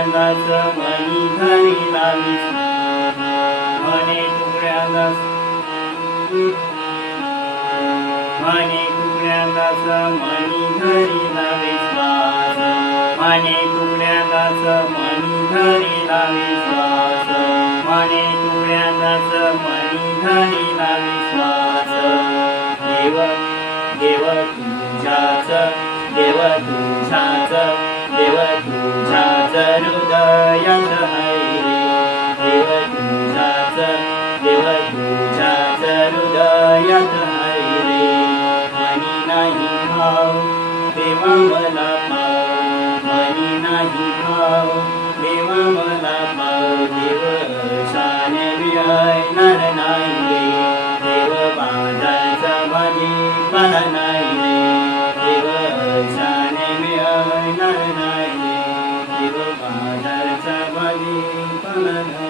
तुकड्यांदाच मनी धरिला विश्वास म्हणे तुकड्यांदाच म्हणे तुकड्यांदाच मनी धरिला विश्वास म्हणे तुकड्यांदाच मनी धरिला विश्वास म्हणे तुकड्यांदाच मनी धरिला विश्वास देव देव तुझ्याच देव तुझ्याच देव तुझ्याच हृदयात आहे देव तुझ्याच देव तुझ्याच हृदयात आहे मनी नाही भाव देवा मला पाव मनी नाही भाव देवा मला पाव देव शान मिळणार नाही देव बाजारचा भाजीपाला नाही देव शान मिळणार नाही देव बाजारचा भाजीपाला नाही.